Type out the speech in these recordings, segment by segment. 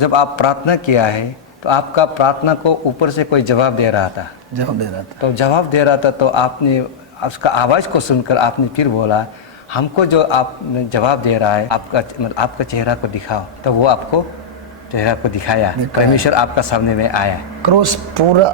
जब आप प्रार्थना किया है तो आपका प्रार्थना को ऊपर से कोई जवाब दे रहा था। तो जवाब दे रहा था तो आपने उसका आवाज़ को सुनकर आपने फिर बोला हमको जो आप जवाब दे रहा है आपका चेहरा को दिखाओ। तो वो आपको चेहरा को दिखाया, परमेश्वर आपका सामने में आया। क्रूस पूरा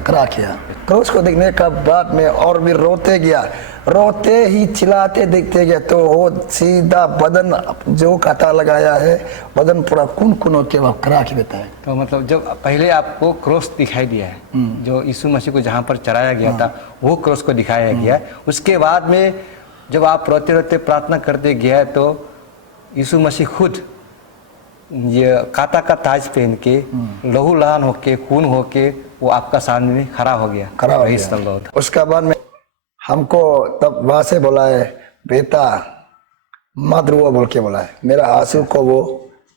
करा किया। क्रूस को देखने का बाद में और भी रोते गया, रोते ही चिल्लाते देखते गया तो वो सीधा बदन जो कांटा लगाया है बदन पूरा कुन होके वह करा के देता है। तो मतलब जब पहले आपको क्रोस दिखाई दिया है, जो यीशु मसीह को जहाँ पर चढ़ाया गया था वो क्रोस को दिखाया गया। उसके बाद में जब आप रोते रोते प्रार्थना करते गया तो यीशु मसीह खुद ये कांटा का ताज पहन के लहू लहान होके खून होके वो आपका सामने में खड़ा हो गया। उसका बाद में हमको तब वहां से बोला है बेटा मत रो बोल के बोला है। मेरा आंसू को वो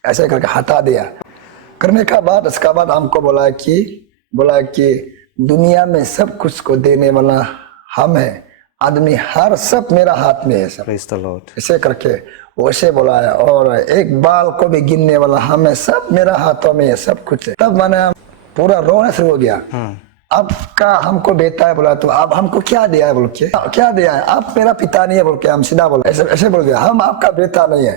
ऐसे करके हटा दिया। करने का बाद उसका बाद हमको बोला है कि दुनिया में सब कुछ को देने वाला हम है, आदमी हर सब मेरा हाथ में है सब। ऐसे करके वो ऐसे बोला है और एक बाल को भी गिनने वाला हम है, सब मेरा हाथों में है, सब कुछ है। तब मैंने पूरा रोना शुरू हो गया। आपका हमको बेटा है बोला तो आप हमको क्या दिया है बोल के, क्या दिया है? आप मेरा पिता नहीं है बोल के हम सीधा बोला, ऐसे बोल दिया हम आपका बेटा नहीं है।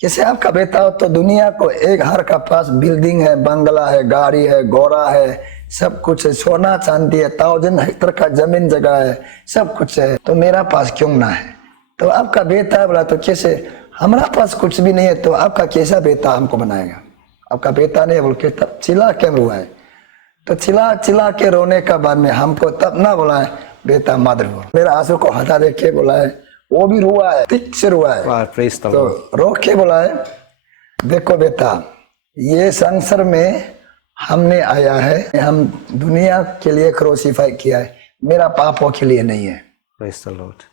कैसे आपका बेटा हो? तो दुनिया को एक हर का पास बिल्डिंग है, बंगला है, गाड़ी है, घोड़ा है, सब कुछ है, सोना चांदी है, 1000 हेक्टर का जमीन जगह है, सब कुछ है, तो मेरा पास क्यों ना है? तो आपका बेटा है बोला तो कैसे? हमारा पास कुछ भी नहीं है तो आपका कैसा बेटा हमको बनाएगा? आपका बेटा नहीं है बोल के तब चिल्ला के हुआ है। तो चिल्ला के रोने का बाद में हमको तब ना बोला है बेटा मत रो। मेरा आंसू को हटा दे के बोला है, वो भी रुआ है, ठीक से रुआ है। तो रो के बोला है देखो बेटा ये संसार में हमने आया है, हम दुनिया के लिए क्रूसिफाई किया है, मेरा पापों के लिए नहीं है।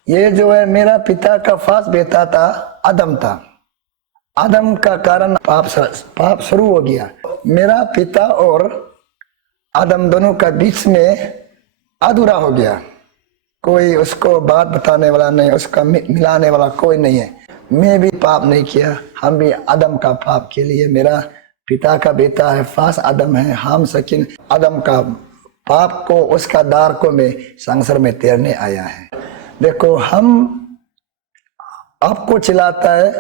ये जो है मेरा पिता का फर्स्ट बेटा था आदम था, आदम का कारण पाप शुरू हो गया। मेरा पिता और आदम दोनों का बीच में अधूरा हो गया, कोई उसको बात बताने वाला नहीं, उसका मिलाने वाला कोई नहीं है। मैं भी पाप नहीं किया, हम भी आदम का पाप के लिए, मेरा पिता का बेटा है फर्स्ट आदम है, हम सेकंड आदम का पाप को उसका दार को मैं संसार में तैरने आया है। देखो हम आपको चिल्लाता है,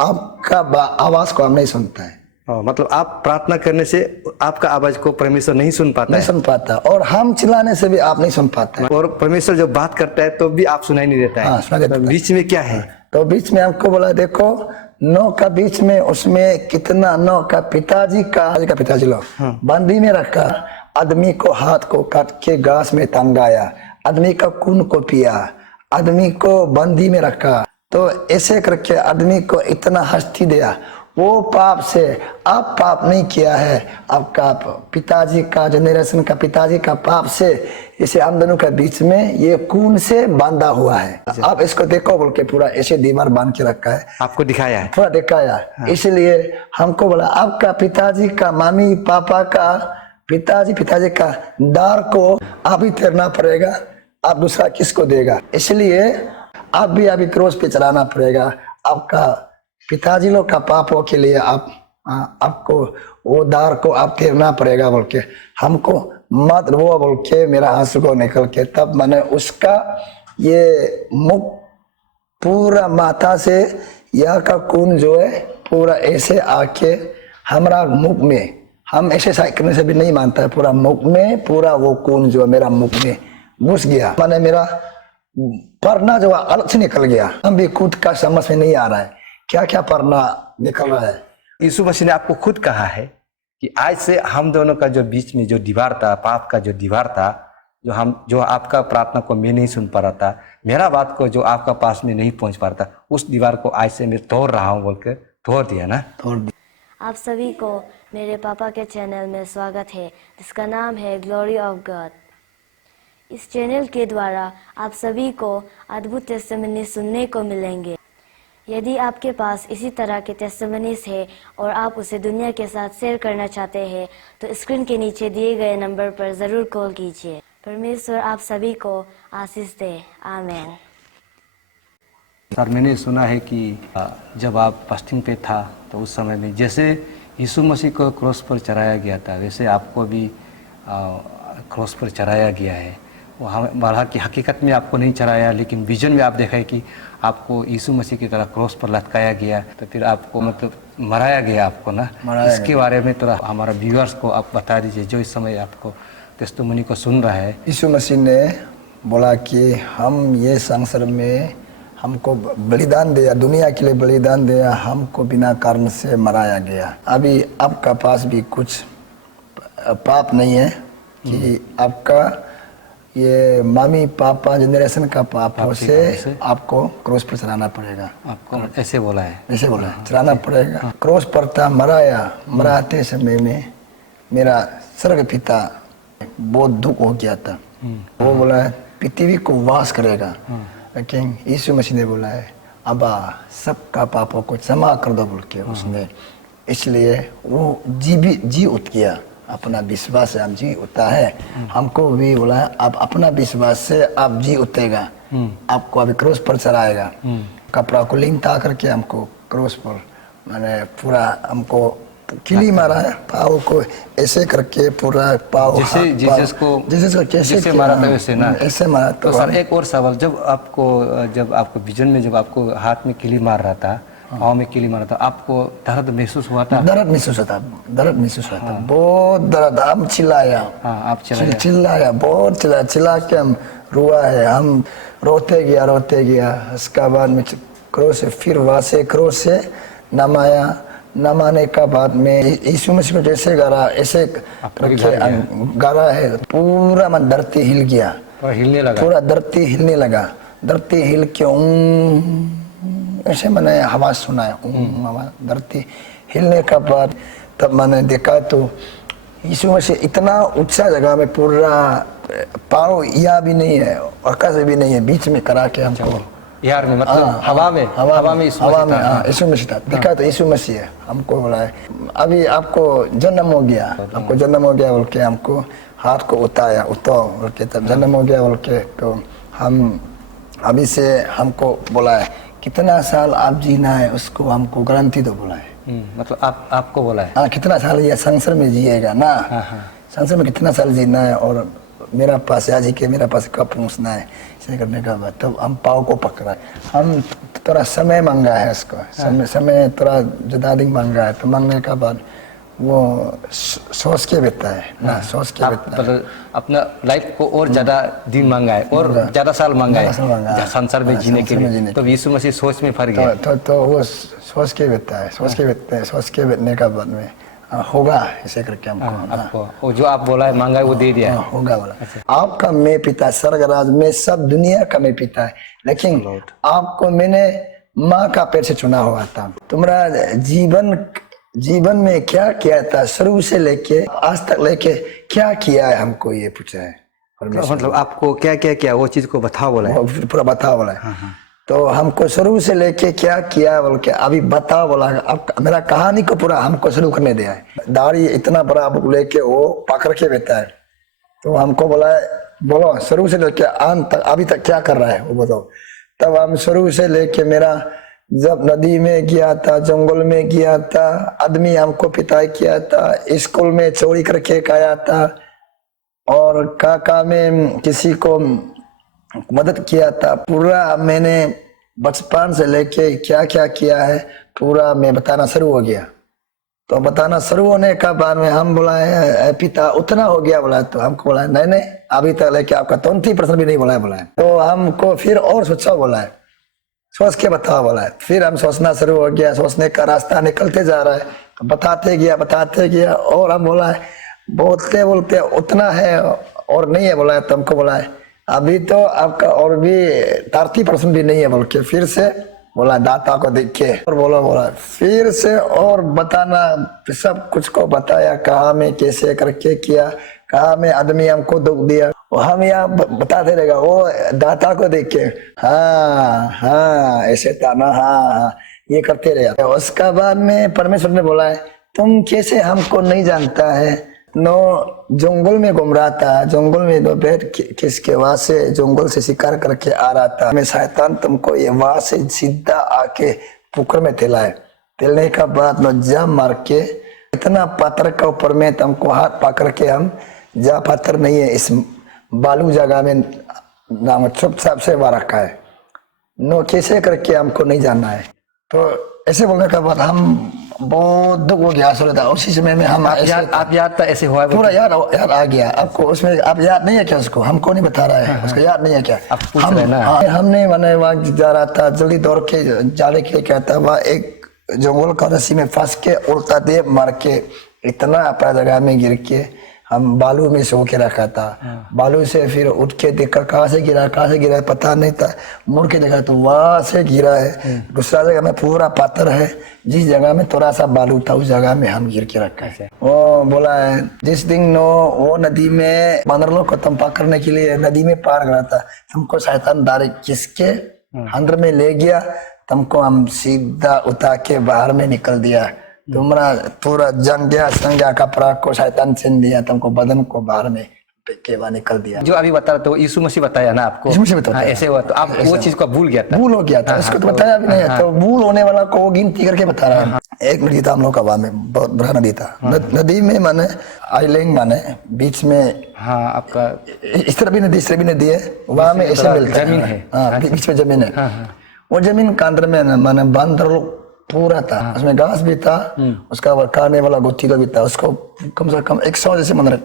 आपका आवाज को हम नहीं सुनता है। मतलब आप प्रार्थना करने से आपका आवाज को परमेश्वर नहीं सुन पाता और हम चिल्लाने से भी आप नहीं सुन पाते। और परमेश्वर जब बात करता है तो भी आप सुनाई नहीं देता है। तो बीच में क्या है? तो बीच में हमको बोला देखो नौ का बीच में उसमें कितना नौ का पिताजी लोग बंदी में रखा, आदमी को हाथ को काट के घास में टंगाया, आदमी का खून को पिया, आदमी को बंदी में रखा। तो ऐसे करके आदमी को इतना हस्ती दिया। वो पाप से आप पाप नहीं किया है, आपका पिताजी का जनरेशन का पिताजी का पाप से इसे हम दोनों के बीच में ये खून से बांधा हुआ है। आप इसको देखो बोल के पूरा ऐसे दीवार बांध के रखा है, आपको दिखाया है, पूरा दिखाया। इसलिए हमको बोला आपका पिताजी का मम्मी पापा का पिताजी का दार को आप ही तैरना पड़ेगा, आप दूसरा किसको देगा? इसलिए आप भी अभी क्रोस पे चलाना पड़ेगा। आपका पिताजी लोग का पापों के लिए आपको वो दार को आप तैरना पड़ेगा बोल के हमको मत रो बोल के मेरा आंसू को निकल के तब मैंने उसका ये मुख पूरा माथा से यहाँ का खून जो है पूरा ऐसे आके हमारा मुख में, हम ऐसे साइड करने से भी नहीं मानता है, पूरा मुख में पूरा वो खून जो मेरा मुख में घुस गया। मैंने मेरा पढ़ना जो अलग से निकल गया, हम भी खुद का समझ में नहीं आ रहा है क्या क्या पढ़ना निकल रहा है। यीशु मसीह ने आपको खुद कहा है कि आज से हम दोनों का जो बीच में जो दीवार था, पाप का जो दीवार था, जो आपका प्रार्थना को मैं नहीं सुन पा रहा था, मेरा बात को जो आपका पास में नहीं पहुंच पा रहा था, उस दीवार को आज से मैं तोड़ रहा हूं बोलकर तोड़ दिया ना। तोड़ दिया। आप सभी को मेरे पापा के चैनल में स्वागत है जिसका नाम है ग्लोरी ऑफ गॉड। इस चैनल के द्वारा आप सभी को अद्भुत टेस्टिमनी सुनने को मिलेंगे। यदि आपके पास इसी तरह के टेस्टिमनीज है और आप उसे दुनिया के साथ शेयर करना चाहते हैं तो स्क्रीन के नीचे दिए गए नंबर पर ज़रूर कॉल कीजिए। परमेश्वर आप सभी को आशीष दे। आमीन। सर मैंने सुना है कि जब आप फास्टिंग पे था तो उस समय में जैसे यीशु मसीह को क्रॉस पर चढ़ाया गया था, वैसे आपको भी क्रॉस पर चढ़ाया गया है। वहाँ हालांकि हकीकत में आपको नहीं चढ़ाया, लेकिन विजन में आप देखा है कि आपको यीशु मसीह की तरह क्रॉस पर लटकाया गया, तो फिर आपको मतलब मराया गया आपको ना। इसके बारे में थोड़ा हमारा व्यूअर्स को आप बता दीजिए जो इस समय आपको टेस्टिमनी को सुन रहा है। यीशु मसीह ने बोला कि हम ये संसार में हमको बलिदान दिया, दुनिया के लिए बलिदान दिया, हमको बिना कारण से मराया गया। अभी आपका पास भी कुछ पाप नहीं है कि आपका ये मामी पापा जनरेशन का पाप से आपको क्रॉस पर चढ़ाना पड़ेगा। आपको ऐसे बोला है? ऐसे बोला है, चढ़ाना पड़ेगा। क्रॉस पर था, मराते समय में मेरा स्वर्ग पिता बहुत दुख हो गया था। वो बोला पृथ्वी को वास करेगा, लेकिन यीशु मसीह ने बोला है अबा सबका पापों को क्षमा कर दो बोल के उसने, इसलिए वो जी उठ गया। अपना विश्वास से आप जी उठता है, हमको भी बोला है आप अपना विश्वास से आप जी उठेगा, आपको अभी क्रॉस पर चढ़ाएगा। कपड़ा को लिंगता करके हमको क्रॉस पर मैंने पूरा हमको किली मारा है, पाव को ऐसे करके पूरा पाव जैसे कैसे मारा था वैसे ना, ऐसे मारा। तो सर एक और सवाल, जब आपको विजन में जब आपको हाथ में किली मार रहा था, पाँव में किली मारा था, आपको दर्द महसूस हुआ था? दर्द महसूस होता, बहुत दर्द। हम चिल्लाया, आप चिल्लाया बहुत चिल्ला के हम रुआ है, हम रोते गया। उसके बाद में क्रॉस से फिर वहाँ से क्रॉस से नमाने का बाद में यीशु मसीह को जैसे गारा ऐसे गारा है, पूरा मन धरती हिल गया, पूरा धरती हिलने लगा। धरती हिल के ऐसे मैंने आवाज सुना है, धरती हिलने का बाद तब मैंने देखा तो यीशु मसीह इतना ऊंचा जगह में पूरा पाँव या भी नहीं है, आकाश भी नहीं है, बीच में करा के हमको यार में मतलब हवा में यीशु मसीह था। देखा तो यीशु मसीह है। हमको बोला है अभी आपको जन्म हो गया बोल के हमको हाथ को उठाया बोल के, तब जन्म हो गया बोल के। तो हम अभी से हमको बोला है कितना साल आप जीना है उसको हमको गारंटी तो बोला है। मतलब आपको बोला है कितना साल ये संसार में जिएगा ना, संसार में कितना साल जीना है, और मेरा पास आज ही के मेरा पास कब पहुँचना है, इसे करने का बाद तब हम पाव को पकड़ा है। हम थोड़ा समय मांगा है उसको, समय थोड़ा ज्यादा दिन मांगा है, तो मांगने का बाद वो सोच के बेचता है ना, सोच के बेचता है। मतलब अपना लाइफ को और ज्यादा दिन मांगा है और ज्यादा साल मांगा है संसार में जीने के लिए, तो यीशु मसीह सोच में फर गया। तो वो सोच के बेचता है, सोच के बेचने का बाद में होगा ऐसे करके हमको आपको जो आप बोला है मांगा है वो दे दिया होगा बोला। आपका मैं पिता स्वर्गराज में सब दुनिया का मैं पिता है, लेकिन आपको मैंने माँ का पेट से चुना हुआ था। तुम्हारा जीवन में क्या किया था, शुरू से लेके आज तक लेके क्या किया है, हमको ये पूछा है। मतलब आपको क्या क्या किया वो चीज को बताओ बोला है, पूरा बताओ बोला है। तो हमको शुरू से लेके क्या किया बोल के अभी बताओ बोला। अब मेरा कहानी को पूरा हमको शुरू करने दिया है। दाढ़ी इतना बड़ा बुक लेके वो पकड़ के बैठा है, तो हमको बोला है बोलो शुरू से लेके अंत तक अभी तक क्या कर रहा है वो बताओ। तब हम शुरू से लेके मेरा जब नदी में गया था, जंगल में गया था, आदमी हमको पिटाई किया था, स्कूल में चोरी करके खाया था, और काका में किसी को मदद किया था। पूरा मैंने बचपन से लेके क्या क्या किया है पूरा मैं बताना शुरू हो गया। तो बताना शुरू होने का बाद में हम बोला है पिता उतना हो गया बोला, तो हमको बोला है नहीं अभी तक लेके आपका 20% भी नहीं बोला है। तो हमको फिर और सोचा बोला है, सोच के बताओ बोला है। फिर हम सोचना शुरू हो गया, सोचने का रास्ता निकलते जा रहा है, तो बताते गया और हम बोला है बोलते उतना है और नहीं है बोला है। तो हमको बोला है अभी तो आपका और भी 30% भी नहीं है बोल के फिर से बोला दाता को देख के और बोला फिर से और बताना सब कुछ को बताया, कहा में कैसे करके किया, कहा में आदमी हमको दुख दिया, हम यहाँ बताते रहेगा वो दाता को देख के हाँ ऐसे था ना, हाँ ये करते रहे। उसका बाद में परमेश्वर ने बोला है तुम कैसे हमको नहीं जानता है। जंगल में घूम रहा था, जंगल में दो बैठ किसके वहां से जंगल से शिकार करके आ रहा था, मैं शैतान तुमको ये वहां से सीधा आके पुकर में तेलने का बाद न जाम मार के इतना पत्थर के ऊपर में तुमको हाथ पकड़ के हम जहाँ पत्थर नहीं है इस बालू जगह में नाम चुपचाप से वहाँ रखा है, नो कैसे करके हमको नहीं जानना है। तो ऐसे बोलने के बाद हम बहुत दुख हो गया सुना था। उसी समय में हम आप याद था ऐसे हुआ पूरा याद आ गया आपको। उसमें आप याद नहीं है क्या उसको? हमको नहीं बता रहा है, उसको याद नहीं है क्या? आप पूछ रहे हैं ना। हमने मैंने वहाँ जा रहा था, जल्दी दौड़ के जाने के लिए क्या था, वहाँ एक जंगल का रस्सी में फंस के उल्टा दे मार के इतना अपना जगह में गिर के हम बालू में सो के रखा था। बालू से फिर उठ के देखा कहाँ से गिरा पता नहीं था। मुड़ के देखा तो वहां से गिरा है। दूसरा जगह में पूरा पत्थर है, जिस जगह में थोड़ा सा बालू था उस जगह में हम गिर के रखा है। वो बोला है जिस दिन नो वो नदी में बानर लोग को तुम पकड़ने के लिए नदी में पार करा था, तुमको शैतान डायरेक्ट किसके अंदर में ले गया, तुमको हम सीधा उतार के बाहर में निकल दिया। तुम्हारा पूरा जंग गया कपड़ा को शैतान छीन दिया, तुमको बदन को बाहर में के बाहर निकल दिया। जो अभी बता रहे तो यीशु मसीह बताया ना आपको, यीशु मसीह बताया। ऐसे हुआ तो आप वो चीज को भूल गया था। भूल हो गया था, इसको तो बताया भी नहीं है। तो भूल होने वाला को गिनती करके बता रहा है। एक नदी था हम लोग का, वहां में बहुत बड़ा नदी था। नदी में माने आइलैंड माने बीच में, हाँ आपका इस तरह भी नदी इस तरह भी नदी है, वहां में ऐसे मिलता है, जमीन है। हाँ बीच में जमीन है। वो जमीन के अंदर में माने बंदर लोग पूरा था, उसमें घास भी था, उसका खाने वाला गोतीला भी था। उसको कम से कम 100 जैसे बंदर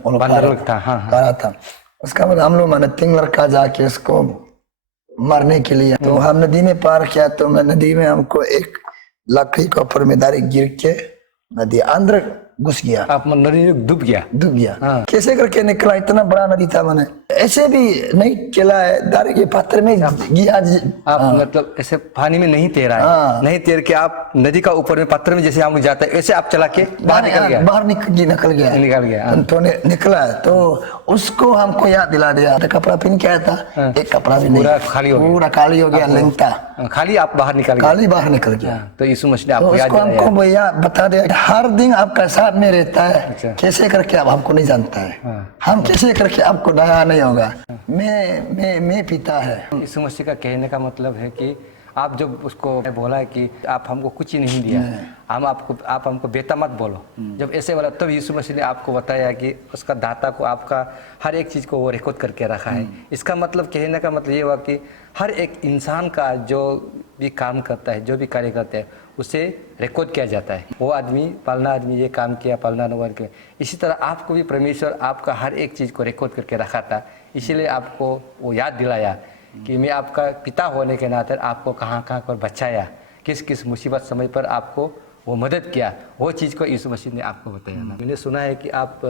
था। उसका बाद हम लोग माने 3 लड़का जाके उसको मारने के लिए तो हम नदी में पार किया। तो मैं नदी में हमको एक लकड़ी के ऊपर में डायरेक्ट गिर के नदी अंदर घुस गया। आप नदी में डूब गया। कैसे करके निकला? इतना बड़ा नदी था, मैंने ऐसे भी नहीं चला है, डायरेक्ट पत्थर में गया। आप मतलब ऐसे पानी में नहीं तैरा है, नहीं तैर के आप नदी का ऊपर में पत्थर में जैसे हम लोग जाते हैं ऐसे आप चला के बाहर निकल गया। तो निकला तो उसको हमको याद दिला दिया। तो कपड़ा पहन के आया था, एक कपड़ा भी पूरा खाली हो गया, लिंगता खाली आप बाहर निकल गया। तो यीशु मसीह ने आपको याद दिलाया, हमको भैया बता दिया हर दिन आपका साथ में रहता है। कैसे करके आप हमको नहीं जानता है, हम कैसे करके आपको दया नहीं होगा। मैं पिता है। यीशु मसीह का कहने का मतलब है कि आप जब उसको बोला है कि आप हमको कुछ ही नहीं दिया, आप हमको बेटा मत बोलो, जब ऐसे बोला तब यीशु मसीह ने आपको बताया कि उसका दाता को आपका हर एक चीज़ को वो रिकॉर्ड करके रखा है। इसका मतलब कहने का मतलब ये हुआ कि हर एक इंसान का जो भी काम करता है, जो भी कार्य करता है, उसे रिकॉर्ड किया जाता है। वो आदमी पालना आदमी ये काम किया, पालना नवर किया। इसी तरह आपको भी परमेश्वर आपका हर एक चीज़ को रिकॉर्ड करके रखा था। इसीलिए आपको वो याद दिलाया कि मैं आपका पिता होने के नाते आपको कहाँ कहाँ पर बचाया, किस किस मुसीबत समय पर आपको वो मदद किया, वो चीज़ को यीशु मसीह ने आपको बताया ना। मैंने सुना है कि आप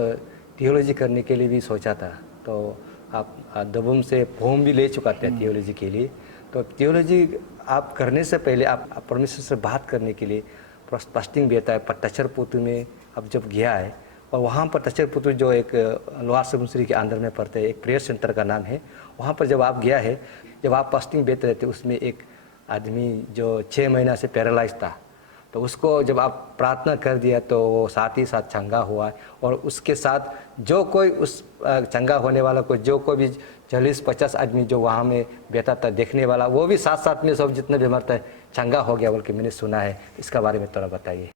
थियोलॉजी करने के लिए भी सोचा था, तो आप दबोम से फॉर्म भी ले चुका था थियोलॉजी के लिए। तो थियोलॉजी आप करने से पहले आप परमेश्वर से बात करने के लिए फास्टिंग भी होता है। पर तचर पुतु में अब जब गया है, और वहाँ पर तचर पुतु जो एक लोहार समुद्री के अंदर में पड़ते हैं, एक प्रेयर सेंटर का नाम है, वहाँ पर जब आप गया है, जब आप फास्टिंग बेच रहे थे, उसमें एक आदमी जो 6 महीना से पैरालाइज था, तो उसको जब आप प्रार्थना कर दिया तो वो साथ ही साथ चंगा हुआ। और उसके साथ जो कोई उस चंगा होने वाला को जो कोई भी 40-50 आदमी जो वहाँ में बैठा था देखने वाला, वो भी साथ साथ में सब जितने बीमार था चंगा हो गया बोल के मैंने सुना है। इसका बारे में थोड़ा बताइए।